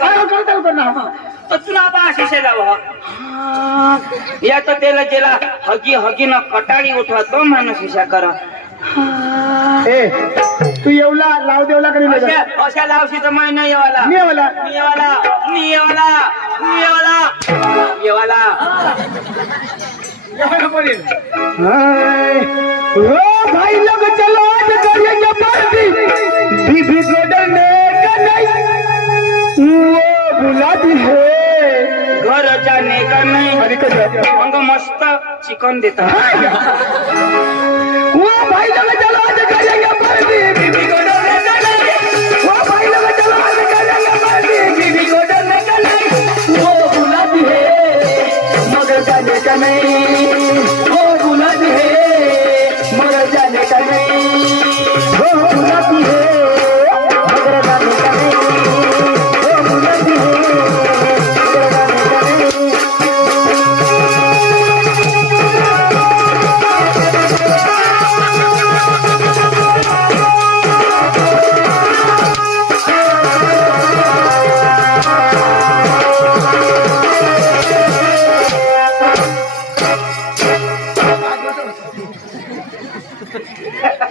कर ना तो तुला बा शिशे लाव या तो तेला जेला हगी न कटाळी उठवा तो माणूस शिशा करा ए तू येवला लाव देवला करी लगे अशा लावशी तर माय नाही येवाला ओ भाई लोग चलो आज करेंगे पार्टी बीबी को डरने का नहीं वो बुलाती है घर जाने का नहीं अरे कधी अंग मस्त चिकन देता वो भाई लोग चलो आज करेंगे पार्टी बीबी को डरने का नहीं वो भाई लोग चलो आज करेंगे पार्टी बीबी को डरने का नहीं वो बुलाती है मगर जाने का नहीं वो बुलाती है मगर जाने का नहीं वो बुलाती है मगर जाने का नहीं वो बुलाती है मगर जाने का नहीं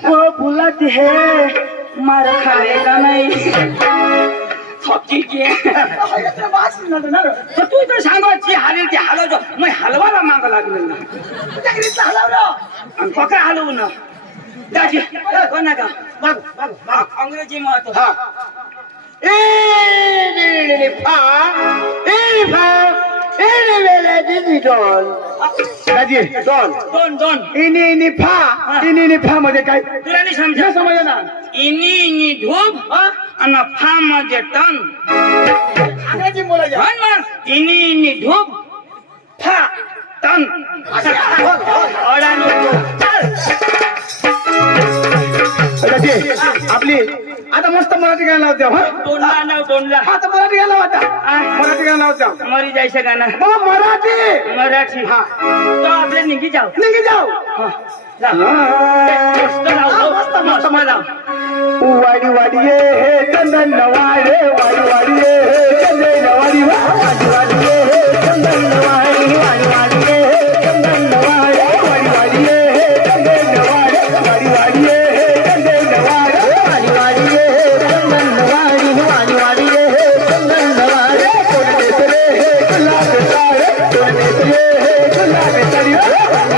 वो बुलाती है मार खाएगा नहीं थकी के तर तू तर सांगायची हालेल ती हलव मग हलवायला माग लागलं ना आणि पका हलवू ना दाजी कोणा का अंग्रेजी महत्व इनी फा मध्ये काय तुला नाही समजा समजा ना इनी धूप आणि फा मध्ये टन अंग्रेजी बोलायचं इनी धूप फा टन आपली आता मस्त मराठी गाणं लावते दोनला आता मराठी गाणं लावता मराठी गाणं लावता मरी जायचं गाणं मराठी हा तो आपले निघी जाऊ मस्त वाडी वाडी हे चंदन नवाडे वाडी वाडी हे चंदन नवाडी वाडी वाडी हे चंदन नवाडी वाडी वाडी हे चंदन नवाडे वाडी वाडी हे चंदन नवाडे वाडी वाडी हे चंदन नवाडे वाडी वाडी हे चंदन नवाडी वाडी वाडी हे चंदन नवाडे कोण देसरे हे गुलाब सारे कोण देसरे हे गुलाब सारी कोण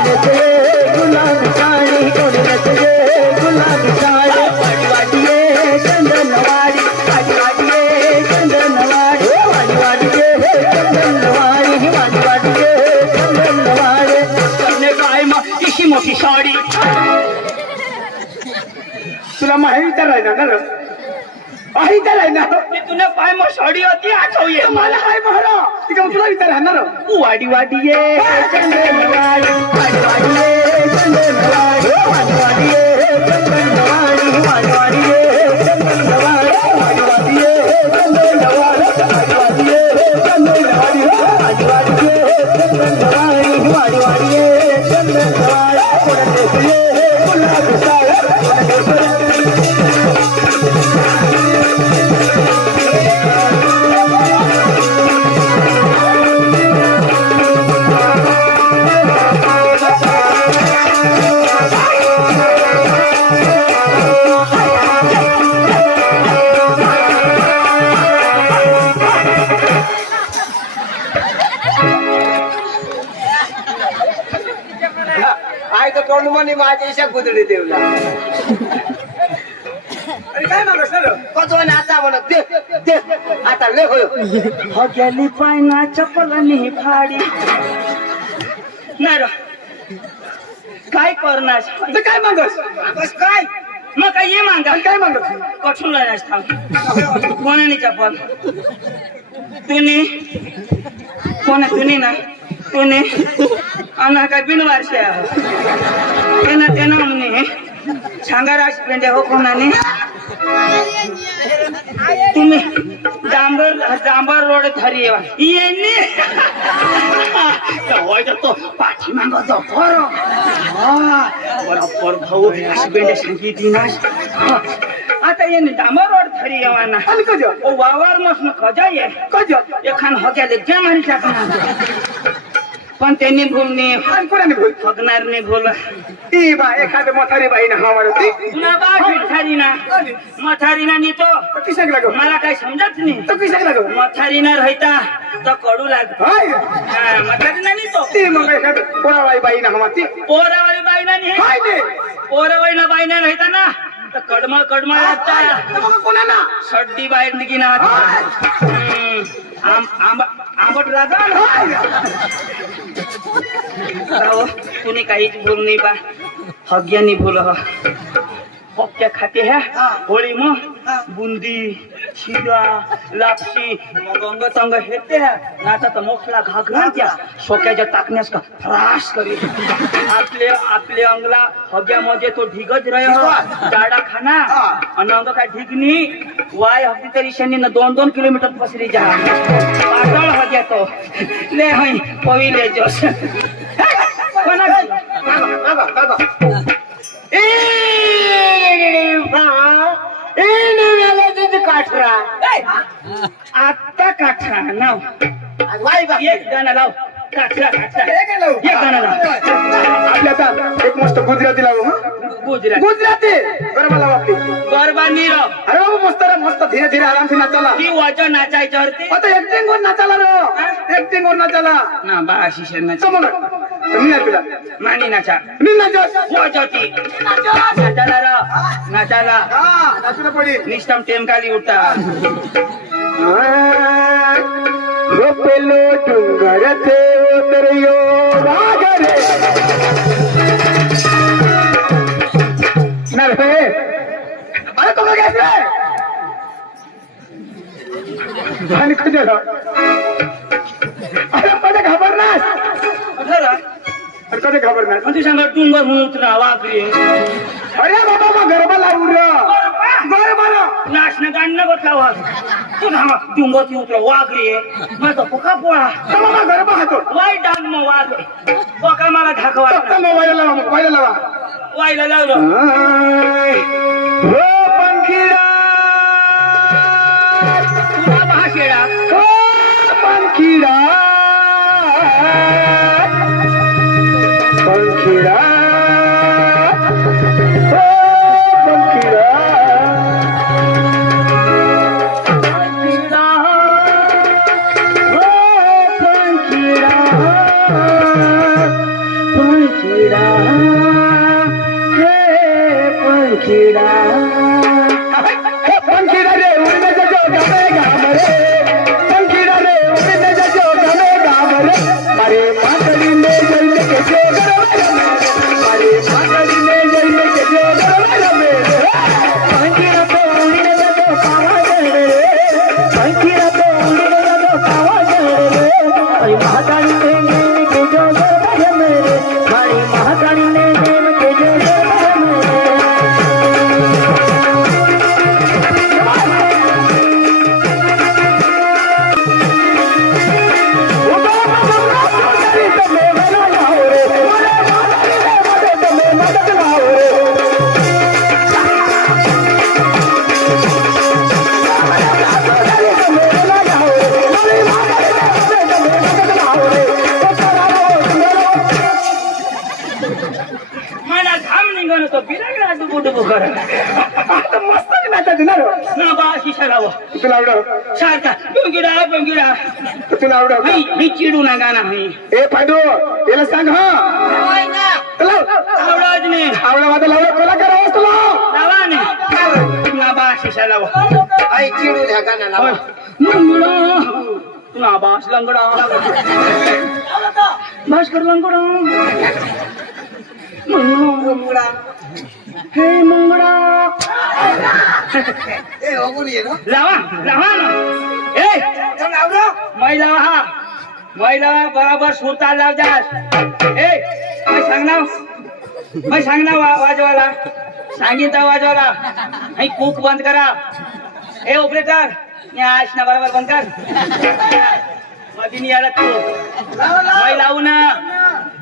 देसरे हे गुलाब सारी कोण देसरे हे गुलाब सारे वाडी वाडी हे चंदन नवाडी वाडी वाडी हे चंदन नवाडी वाडी वाडी हे चंदन नवाडी वाडी वाडी हे चंदन नवाडी करणे काय मग इशी मोठी साडी तुला माहिती तर आहे ना आहे तर आहे ना ती तुला पाय मग साडी होती आठवये मला काय बरं ती का तुला विचार आहे ना वाडी वाडी ये चंदन नवाडी वाडी वाडी हे चंदन नवाडी वाडी वाडी हे चंदन नवाडी वाडी वाडी हे चंदन नवाडी वाडी वाडी हे चंदन नवाडी वाडी वाडी हे चंदन नवाडी वाडी वाडी हे चंदन नवाडी वाडी वाडी हे चंदन नवाडी कोण देसरे हे गुलाब सारे कोण देसरे तोंड म्हणे माझ्या इशा गुदडी देवला काय मागस ना आता म्हणत दे आता ले होय हो गेली पायना चपलानी फाडी नाही रा काय करणार काय मागस काय मग काय ये मागा काय मागस कठून राहणार कोणाने चपल तुनी कोणा तुनी ना तुनी आणि काय बिनवारशी त्यानं म्हणे सांगाराश पेंडे हो कोणाने तुम्ही डांबर रोड धरी येणे तो पाठी माग बरोबर भाऊ अशी बेंडे सांगितली ना आता येणे डांबर रोड धरी येवाना आणि कजो ओ वावर मसन खजाय कजो एखान हग्याले क्या मारी टाकणार पण त्यांनी भूल नाही आणि कोणाने बोल फगणार नाही भूल ती बा एखादं म्हातारी बाई ना हा मारती ना बा भिठारीना मथारीना नी तो ती सांगला गो मला काही समजत नाही तो की सांगला गो मथारीना राहता तर कडू लाग हाय मथारीना नी तो ती मग एखादं कोणावाई बाई ना हा मारती पोरावाली बाईना नाही हाय ते पोरावाईना बाईना राहता ना तर कडमळ कडमळ लागता तर मग कोणाला सड्डी बाहेर निघिना आंबट राजा राव कुणी काहीच बोल नाही बा हग्यानी बोल पक्क्या खाते ह्या होळी मग बुंदी शिरा लापशी मग अंग तंग हेते ह्या नाता तर मोठला घाघरा त्या शोक्याच्या टाकण्यास का त्रास करी आपले अंगला हग्यामध्ये तो ढिगच रह जाडा खाना आणि अंग काय ढिगनी वाय हफ्ती तरी शनी 2-2 किलोमीटर पसरी जा पातळ हग्या तो ले हई पविले जोश कोणा काठरा आता काठरा नाव एक गाणं लाव काठरा काठरा एक गाणं लाव आपल्या आता एक मस्त गुजराती लावू गुजरात गुजराती गरबा लावू आपली गरबा नीरव अरे बाबा मस्त रे मस्त धीरे धीरे आराम से नाचाला ती वजन नाचायच्यावरती आता एक्टिंग वर नाचाला रो एक्टिंग वर नाचाला ना बा शिशर नाचा समोर मी नाचला मानी नाचा मी नाचो वजती नाचाला रा नाचाला हा नाचला पडी निष्ठम टेमकाली उठता रोपेलो डुंगर ते उतरियो वागरे नरे अरे तो काय रे जान कधी रा अरे कधी घाबरणार अरे कधी घाबरणार तू सांग डुंगर म्हणून उतरा वागरी अरे बाबा मग गरबा लावू रे गरबा लाव नाचणं गाणं बसला वाघ तू सांग डुंगर ती उतरा वागरी माझा पोका पोळा बाबा गरबा हातो वाईट डाग मग वाघ पोका मला ढाकवा वायला लावा मग वायला लावा वाईला लावलं हो पंखीडा तुला भाषेडा हो पंखीडा पंखीडा हो पंखीडा पंखीडा हो पंखीडा पंखीडा हे पंखीडा पंखीडा रे उड़ने जो गावे गामरे पंखीडा रे उड़ने जो गावे गामरे मारे मातड़ी में जइने के जो गरवा मारे मातड़ी में जइने के जो गरवा मेरे पंखीडा तो उड़ने जो पावा रे पंखीडा तो उड़ने जो पावा रे आई महाकाली में जइने के जो गरवा मेरे मारी महाकाली में जइने के जो गरवा मेरे मला घाम निघाल तो बिरागला डुबू डुबू कर मस्त नाचा दिला ना बा शिशा लाव तुला आवड सारखा डोंगिडा डोंगिडा तुला आवड मी चिडू ना गाणं मी ए फायदो याला सांग हा आवडाच नाही आवडा माझा लावला कोला करावं तुला लावा नाही ना बा शिशा लाव आई चिडू द्या गाणं लावा लंगडा ना बास लंगडा भास्कर लंगडा मंगडा हे मंगडा लावा लावा ना ए महिला हा महिला बराबर सुरता लाव जास ए मैं सांग ना वाजवाला सांगिन तर वाजवाला हे कुक बंद करा ए ऑपरेटर या आशना बरोबर बंद कर मधीनी आला तू मैं लावू ना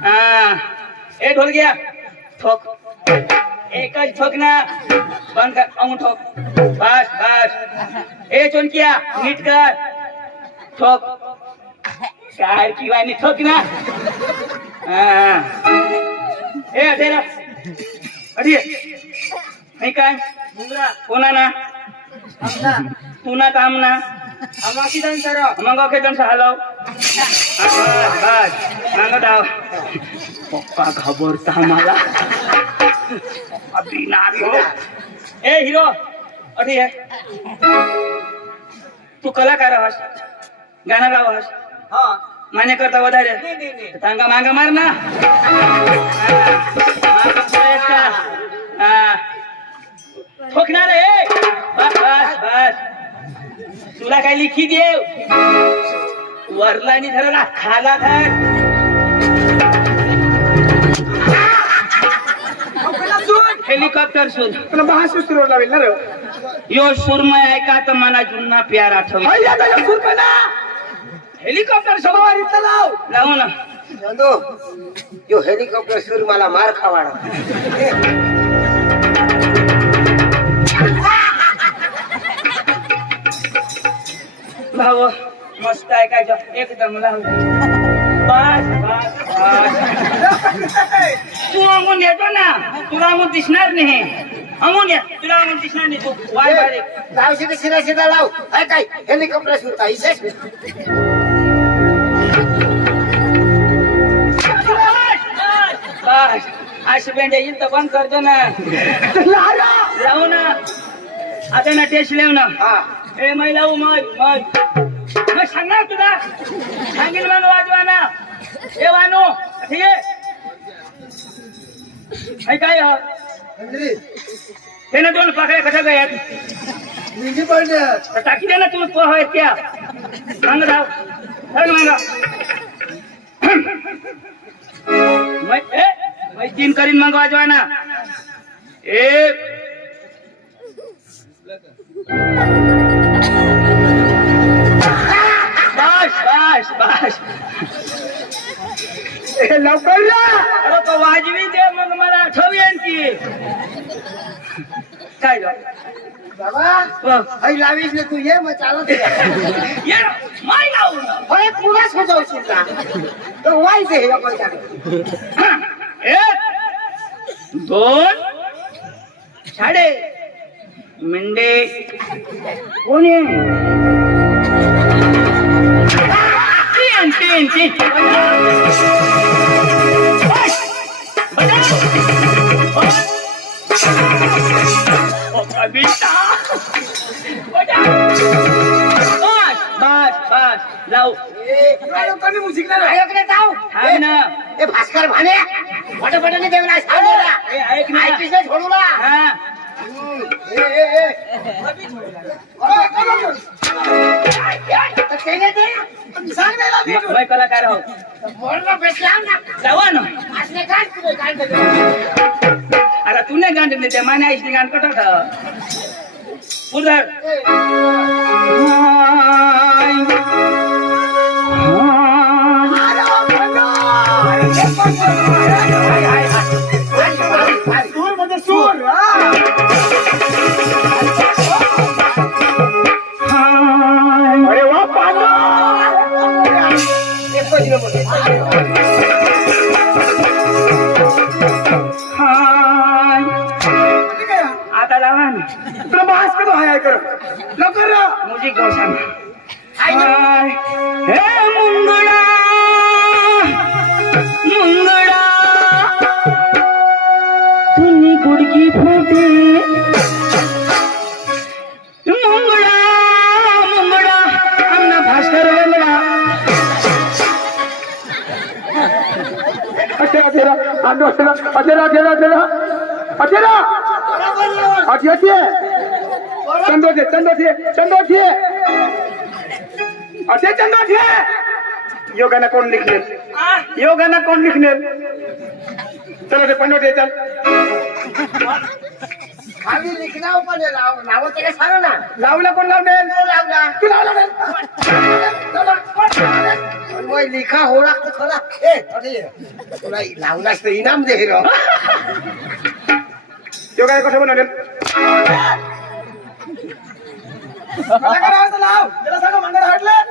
हा ए ढोल गया ठोक एकच ठोक ना बंद कर अंगूठ ठोक बस बस ए चोनकिया नीट कर ठोक चार किंवा ठोक ना ए अधेरा अरे नाही काय कोणा ना तू ना काम ना मग ओके जण हलव बस सांग डाव पप्पा घाबरता मला ए हिरो अठी आहे तू कलाकार हस गाणं गाव हस मान्य करता वधारे तांगा मांगा मार ना ठोकणार आहे बस बस बस तुला काय लिखी देव वरलानी धरला खाला धर हेलिकॉप्टर सूर तुला महासूर सुरू लावेल ना रे यो सुरमय ऐका तर मना जुन्ना प्यार आठवली हेलिकॉप्टर सवारी लाव लावू ना चंदू यो हेलिकॉप्टर सुर मला मार खावाडा भाऊ मस्त ऐकायचं एकदम लाव बस बस बस तू अंगून येतो ना तुला अंगून दिसणार नाही अंगून ये तुला अंगून दिसणार नाही तू वाय बारीक लावशी तर शिरा शिरा लाव काय हेलिकॉप्टर सुर काही बस अशी बेंड्या येईल तर बंद करतो ना लावू ना आता ना टेस्ट लेव ना ए मै लावू मग सांगणार तुला सांगेल मग वाजवा ना ए वानू ठीक आहे काय हे ना दोन पाकळ्या कशा गयात टाकी दे ना तुला पोह आहेत त्या सांग राव मैं तीन करीन मग वाजवा ना एक बस बस लवकर अरे तो वाजवी दे मग मला आठवेन की काय बाबा लावीस ना तू ये मग चालत ये माय लावू ना पुरा सजवशील ना तर व्हायचं हे आपण एक दोन साडे मिंडे कोण तीन तीन बस लाव म्युझिक ना भास्कर भाने फटाफटाने देवला ऐक ना छोडूला मैं कलाकार हो जावा ना अरे तूने गांड देते माने आईस गांड कटो था उधर सूर म्हणजे सूर अरे वा पांडू आता लावा ना तुला मास कधी हाय कर लवकर म्युझिक गाऊ सांग हे मुंगडा मुंगडा तुम्ही गुडगी फुटे मुंगडा मुंगडा अण्णा भास्कर वेंगडा अठेरा आंदो अठेरा चंदो थे असे चंदो थे यो गाना कौन लिखने चलो ते पंडो दे चल खाली लिखना पण नाव त्याला सांग ना लावला कोण लावले लावला तू लावला मग लिखा हो लागतं खरा तुला लावलास तर इनाम दे तो काय कसं बनवलं लाव त्याला सगळं मंडळ हटलं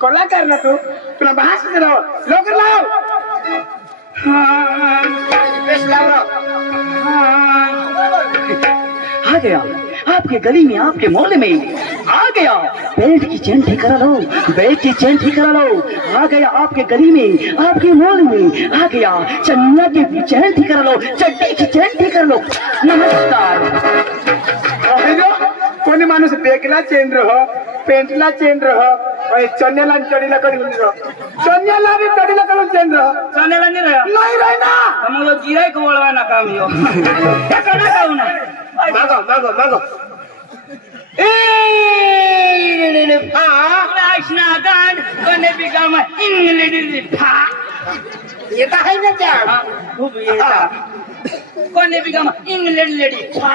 कोला कर ना तू तुला भास लाव लवकर लाव आ गया आपके गली में आपके मोहल्ले में आ गया बेल्ट की चेन ठीक करा लो बेल्ट की चेन ठीक करा लो आ गया आपके गली में आपके मोहल्ले में आ गया चन्ना की चेन ठीक करा लो चड्डी की चेन ठीक कर लो नमस्कार कोणी माणूस बेगला चेन रह पेंटला चेन रह चन्याला आणि चढीला कधी रह चन्याला आणि चढीला करून चेन रह चनेला नहीं रहा नाही राही ना हम लोग गिराई को बोलवाना काम यो क्या करना का उन्हें मागो मागो मागो ऐसना गांड कोने भी काम इंग्लिश फा येत आहे ना त्या खूब येता कोने भी काम इंग्लिश लेडी फा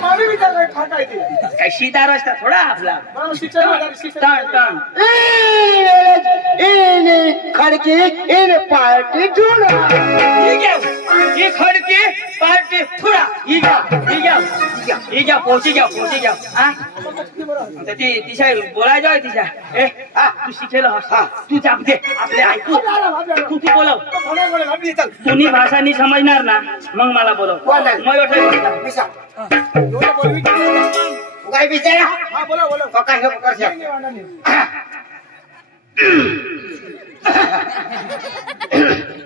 मामी विचार फाटा येते काय सीधा रस्ता थोडा आपला turn turn in Khadki in party ढूंढ ये खड़के पार्टी थोडा ये क्या पहुंची गया हाँ तर ती तिच्या बोलाय जाय तिच्या ए तू शिकेल तू जाप दे आपले ऐकू तू बोलव तुम्ही भाषा नाही समजणार ना मग मला बोलव काय विचारा हा बोला बोला काय करशा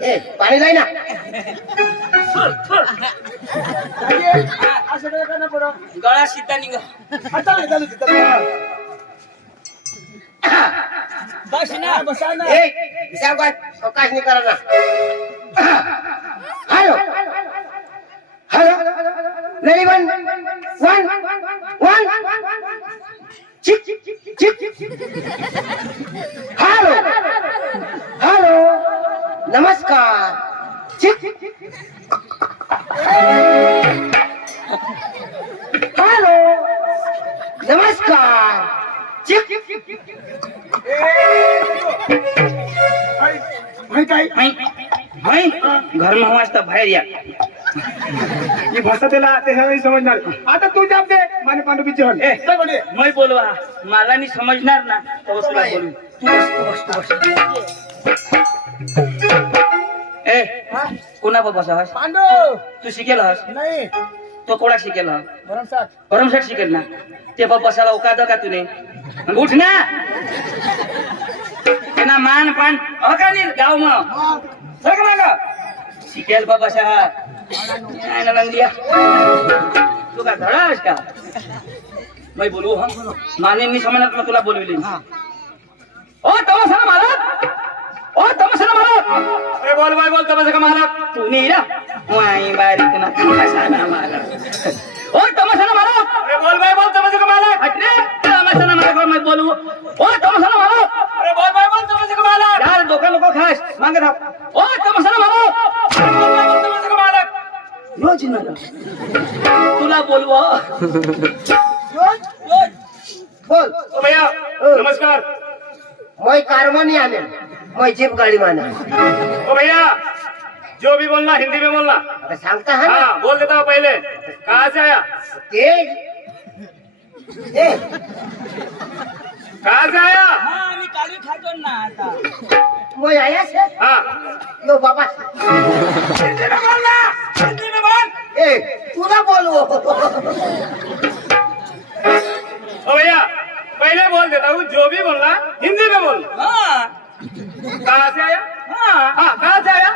ए पाणी जाई ना असं काय करणार पडो गळा सीधा निघा आता चालू बस ना बसा ना ए विचार काय प्रकाश नाही करा ना हॅलो हॅलो रेडी वन चिक चिक हॅलो हॅलो नमस्कार चिक हॅलो नमस्कार चिक काय घर में वाजता बाहेर या ही भाषा त्याला त्याला समजणार आता तू जाप दे माने पांडू बिचे हल ए चल बडे मैं बोलवा मला नाही समजणार ना तो तुला बोलू तू बस ए कोणा बाबा बसा पांडू तू शिकेल हस नाही तो कोणा शिकेल हा भरमसाठ भरमसाठ शिकेल ना ते बाबा बसायला उकाद का तुने उठ ना तेना मान पान का नाही गाव मग सर का शिकेल बाबा साहेब नाही ना लंगिया तू का धडा आहेस का मैं बोलू हा माने नाही समजणार मग तुला बोलविली ओ तमसा मालक ओ तमसा मालक अरे बोल तमाशा का मालक तू नाही रा वाई बारीक ना तमसा मालक ओ तमसा मालक अरे बोल तमाशा का मालक हट रे तमसा मालक मैं बोलू ओ तमसा मालक अरे बोल तमाशा का मालक यार डोका नको खास मागे थांब ओ तमसा मालक तमाशा का मालक रोज ना तुला बोलवा बोल ओ भैया नमस्कार मैं कारवानी आने मैं जीप गाड़ी माना ओ भैया जो भी बोलना हिंदी में बोलना अरे सांगता है ना हाँ बोल देता हूँ पहले कहाँ से आया तेज ए कहाँ से आया हां मी काली खातो ना आता मैं आया से हाँ यो बाबा हिंदी में बोलना हिंदी में बोल ए तू ना बोलो ओ भैया पहले बोल देता हूँ जो भी बोलना हिंदी में बोल हां कहाँ से आया हां हाँ कहाँ से आया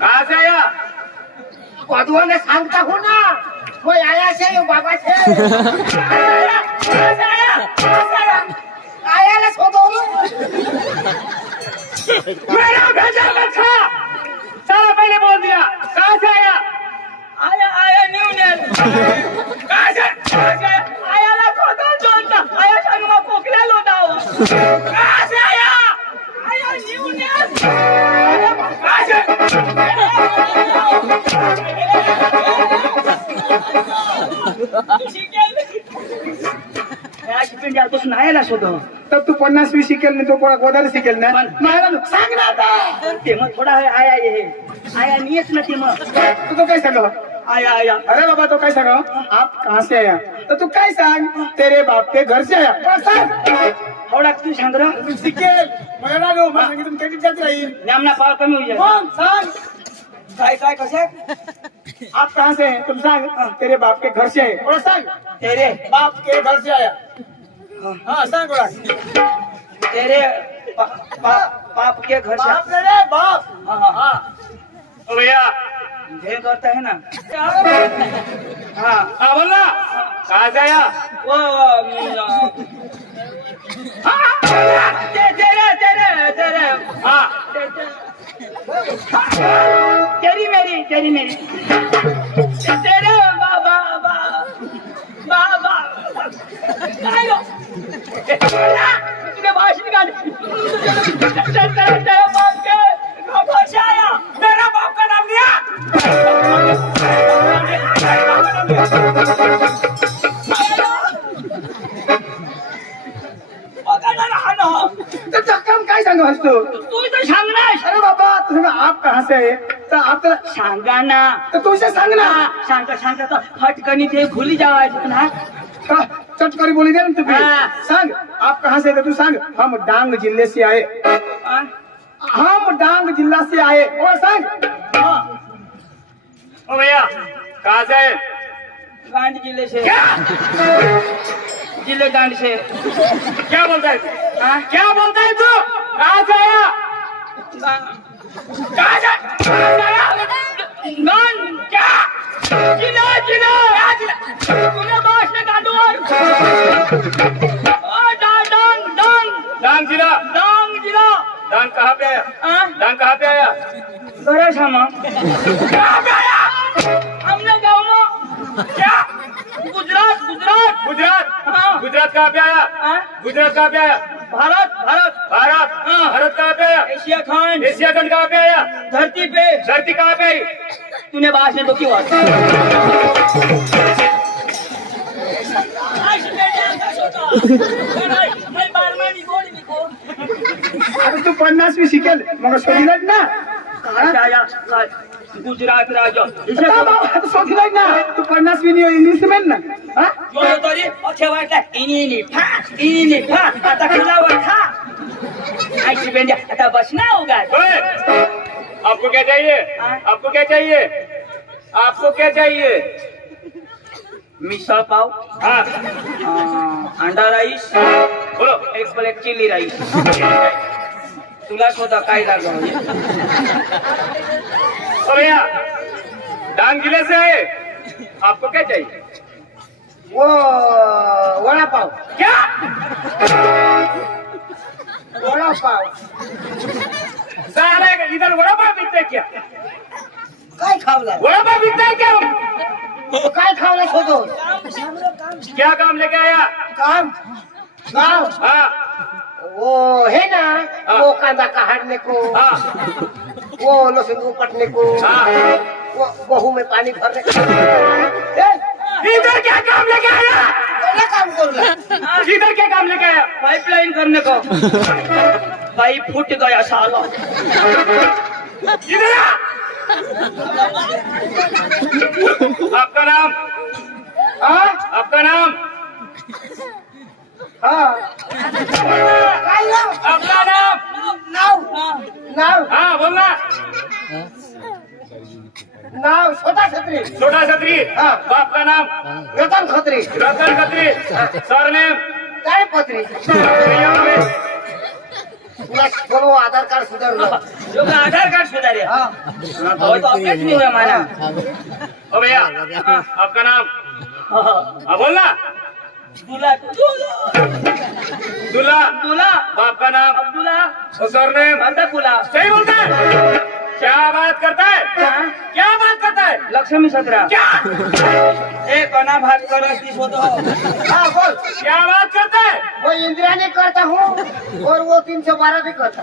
कहाँ से आया कदुआने सांगता हो ना कोई आया से यो बाबा से आया ना सोदो मेरा भेजा मत था सारा पहले बोल दिया कहाँ से आया आया न्यू नेल कहाँ से आया ना खोदा जोनता आया संगमा पोकल्या लोटाव कहाँ से आया आया न्यू नेल कहाँ से शिकेल आयला शोधो तर तू 50 शिकेल नाही तो कोणा गोदारी शिकेल ना मला सांग ना आता ते मग थोडा वेळ आया ये आया नियत ना ते मग तू तो काय सांगा आया आया अरे बाबा तो काय सांगा आप कहाँ से आया तो तू काय सांग तेरे बाप के घर से आया पण सांग थोडा तू सांग र तू शिकेल मला ना गो मला सांगितलं कधी जात राहील नामना पाव कमी होईल मग सांग काय काय कशा आप कहाँ से हैं तुम सांग तेरे बाप के घर से आए और सांग तेरे बाप के घर से आया हाँ सांग बोला तेरे बाप के घर से बाप रे बाप हाँ हाँ हाँ ओ भैया ढेर करता है ना हाँ हाँ बोल ना कहाँ से आया वो तेरे तेरे तेरे हाँ तेरी मेरी तेरे बाबा बाबा तुझे भाषण का तेरे बाप के घर से आया मेरा बाप का नाम लिया तर काम काय सांगू असतो तू तर सांगणार अरे बाबा तुम्ही आप कहाँ से आए तर आप तर सांगा ना तर तू इसे सांग ना सांगता तर फटकनी ते भुली जावायचं ना चटकरी बोली दे ना तुम्ही हाँ। सांग आप कहाँ से थे तू सांग हम डांग जिले से आए हाँ? हम डांग जिला से आए और सांग ओ भैया कहाँ से आए गांड जिले से क्या जिले गांड से क्या बोलता है हाँ? क्या बोलता है तू कहाँ से आया कहाँ से आया गांड क्या जिला तूने बाश ने गांडोर डांग जिला डांग जिला डांग कहाँ पे आया हाँ? डांग कहाँ पे आया गरज हम कहाँ पे आया हमने गाँव में क्या गुजरात गुजरात गुजरात हाँ। गुजरात कहाँ पे आया हाँ? गुजरात कहाँ पे आया भारत भारत भारत हाँ। भारत कहाँ पे आया एशिया खंड एशिया खंड कहाँ पे आया धरती पे धरती कहाँ पे आई तूने बाश ने तो क्यों अरे तू 50 शिकेल मग शोधिलाच ना गुजरात राज्य शोधिलाच ना तू 50 इंग्लिश में ना हाँ? तरी अठे वाटला इनी फा आता खुलावर खा आईची बेंड्या आता बस ना होगा ओए, आपको क्या चाहिए आपको क्या चाहिए आपको क्या चाहिए मिसळ पाव हाँ अंडा राईस बोलो एक प्लेट चिली राईस तुला स्वतः काय लागलं ओ भैया डांग जिले से आए आपको क्या चाहिए वो वड़ा पाव क्या वड़ा पाव साले इधर वड़ा पाव बिकता है क्या काय खावला वड़ा पाव बिकता है क्या काय खावला शोधो क्या काम लेके आया काम गाँव हाँ वो है ना वो कांदा काटने को हाँ वो लहसुन को पटने को हाँ वो गेहूं में पानी भरने को ए, इधर क्या काम लेके आया क्या काम कर इधर क्या काम लेके आया पाइपलाइन करने को पाइप फूट गया साला इधर आ! आपका नाम हाँ आपका नाम हाँ काय नाव आपका नाम नाव नाव हाँ बोलना नाव छोटा छत्री छोटा छत्री हाँ। बाप का नाम रतन खत्री रतन खत्री सरनेम काय पत्री तुला सर्व आधार कार्ड सुधारलं लोग आधार कार्ड सुधारे हाँ, तो अपडेट नहीं हुआ माना ओ भैया आपका नाम हाँ बोलना दूल्हा दूल्हा दूल्हा बाप का नाम अब्दुल्ला और सरनेम अब्दुल्ला सही बोलता है क्या बात करता है क्या बात करता है लक्ष्मी सत्रा क्या ए कोना बात करो इस होतो हाँ बोल क्या बात करता है वो इंदिरा ने करता हूँ और वो 312 भी करता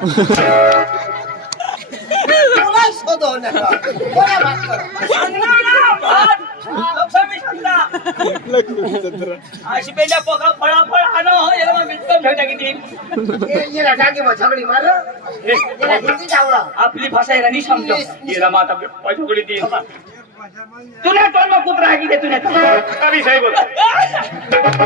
तुला शोधो ना कोणा बात कर लक्ष्मी सत्रा अशी बेजा पका फळा आनो याला मग बिस्कम ठेवता किती ये राजा की झगडी मार ये हिंदी आवडा आपली भाषा आहे नाही समजो ये माता पछुगड़ी दी तूने टोल में कुतरा की दे तूने अभी सही बोला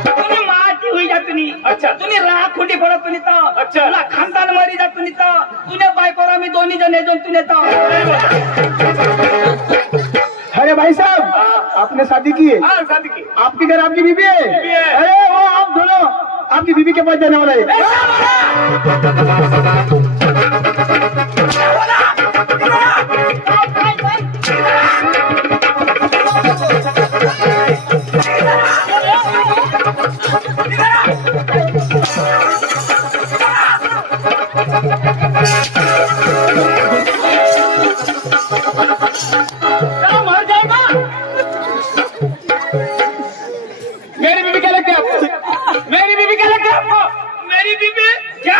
तूने माती हुई जा तूने अच्छा तूने राख खुटी पडत तूने तो अच्छा तुला खानदान मरी जा तूने तो तूने बायकोरा मी दोन्ही जण येजोन तूने तो अरे भाई साहब आपने शादी की है हाँ शादी की आपके घर आपकी बीबी है बीबी है। अरे वो आप दोनों आपकी बीबी के पास जाने वाला है मर जाएगा मेरी बीबी क्या लगती है आपको मेरी बीबी क्या लगती है आपको मेरी बीबी क्या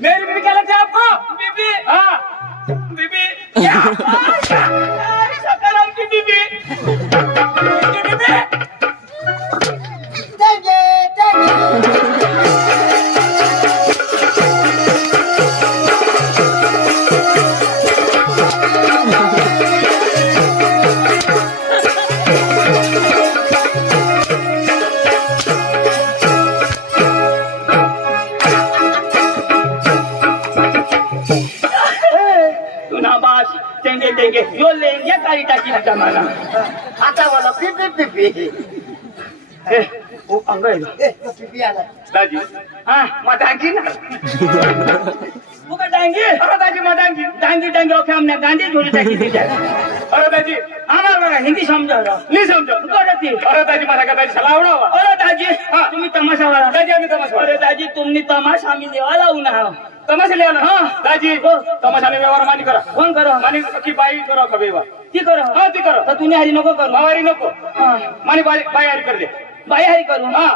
मेरी बीबी क्या लगती है आपको बीबी हाँ बीबी क्या सकाराम की बीबी की बीबी देंगे देंगे तू ना बास देंगे देंगे जो लेंगे तारी टाकी ना जमाना आता वाला पिपी पिपी ए वो अंगल ए तो पिपी आला दादी हाँ मटांगी ना वो का डांगी अरे दादी मटांगी डांगी डांगी ओके हमने गांधी झोली टाकी दी जाए अरे दादी हमारा बघा हिंदी समझो नहीं समझो करती अरे दादी माझा का दादी सलाह उडावा अरे दाजी तुम्ही तमाशा वाला दादी आम्ही तमाशा अरे दाजी तुम्ही तमाशा आम्ही देवा लावून आहो तमाशा लिया ना हाँ दादी तमाशाने व्यवहार मानी करा फोन करो मानी की बाई करो का व्यवहार ती करो हाँ ती करो तर तुम्ही हरी नको करू मावारी नको हाँ मानी बाई बाई हरी कर दे बाई हरी करू हाँ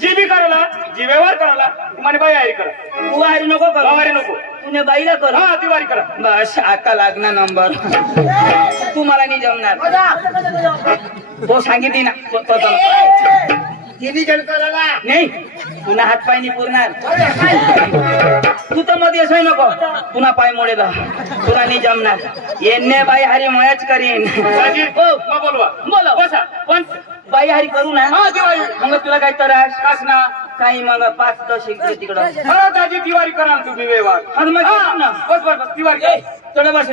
जी भी कराला जी व्यवहार कराला मानी बाई हरी करा तू हरी नको करू मावारी नको तुने बाईला करू हाँ ती वारी करा बस आता लागणार नंबर तुम्हाला नाही जमणार मजा तो सांगितली ना तिन्ही जण करायला नाही पुन्हा हात पाय नाही पुरणार अरे काय तू तर मध्ये असं नको पुन्हा पाय मोडेल तुला नाही जमणार येणे बाई हरी मयाच करीन दादी हो मग बोलवा बोला बसा पण बाई हरी करू ना हाँ दिवाळी मग तुला काय त्रास कास ना काही मग 5-10 इकडे तिकडं अरे दादी दिवाळी करा तुम्ही व्यवहार आणि मग हाँ, ना बस बस बस दिवाळी चढ बस